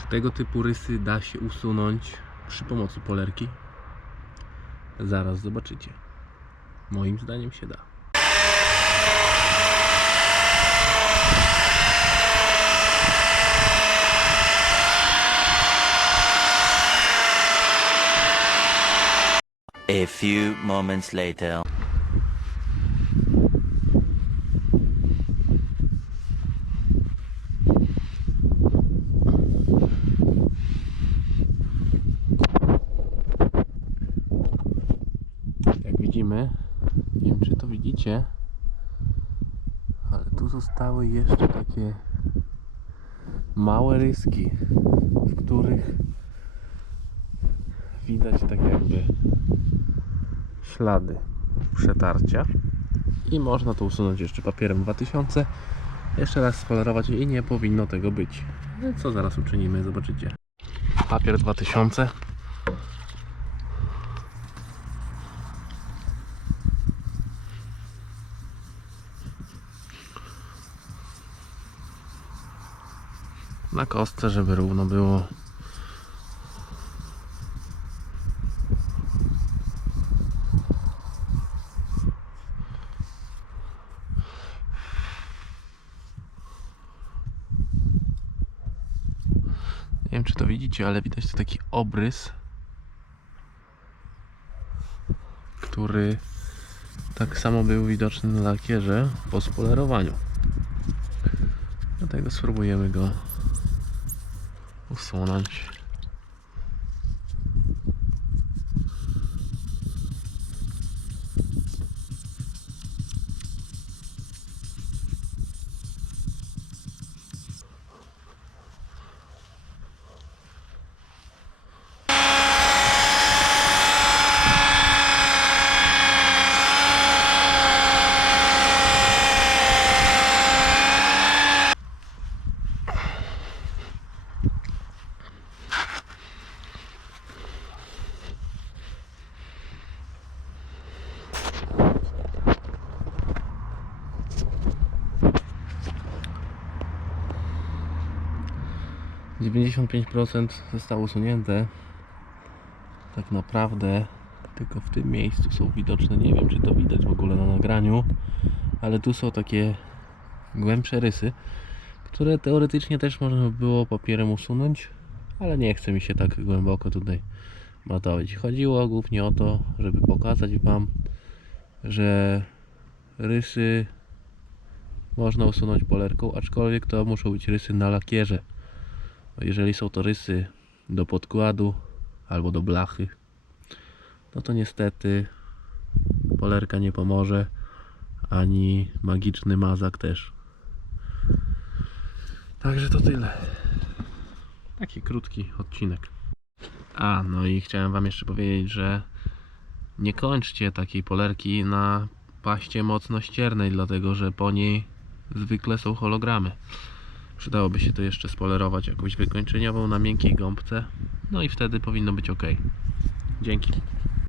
Czy tego typu rysy da się usunąć przy pomocy polerki? Zaraz zobaczycie. Moim zdaniem się da. A few moments later. Widzimy, nie wiem czy to widzicie, ale tu zostały jeszcze takie małe ryski, w których widać tak jakby ślady przetarcia. I można to usunąć jeszcze papierem 2000 jeszcze raz spolerować i nie powinno tego być. No, co zaraz uczynimy, zobaczycie. Papier 2000 na kostce, żeby równo było. Nie wiem, czy to widzicie, ale widać tu taki obrys, który tak samo był widoczny na lakierze po spolerowaniu. Dlatego spróbujemy go usunąć. Dziewięćdziesiąt procent zostało usunięte. Tak naprawdę tylko w tym miejscu są widoczne. Nie wiem, czy to widać w ogóle na nagraniu, ale tu są takie głębsze rysy, które teoretycznie też można by było papierem usunąć, ale nie chce mi się tak głęboko tutaj matować. Chodziło głównie o to, żeby pokazać Wam, że rysy można usunąć polerką, aczkolwiek to muszą być rysy na lakierze. Jeżeli są to rysy do podkładu albo do blachy, no to niestety polerka nie pomoże, ani magiczny mazak też. Także to tyle. Taki krótki odcinek. A, no i chciałem Wam jeszcze powiedzieć, że nie kończcie takiej polerki na paście mocno ściernej, dlatego że po niej zwykle są hologramy. Przydałoby się to jeszcze spolerować jakąś wykończeniową na miękkiej gąbce. No i wtedy powinno być ok. Dzięki.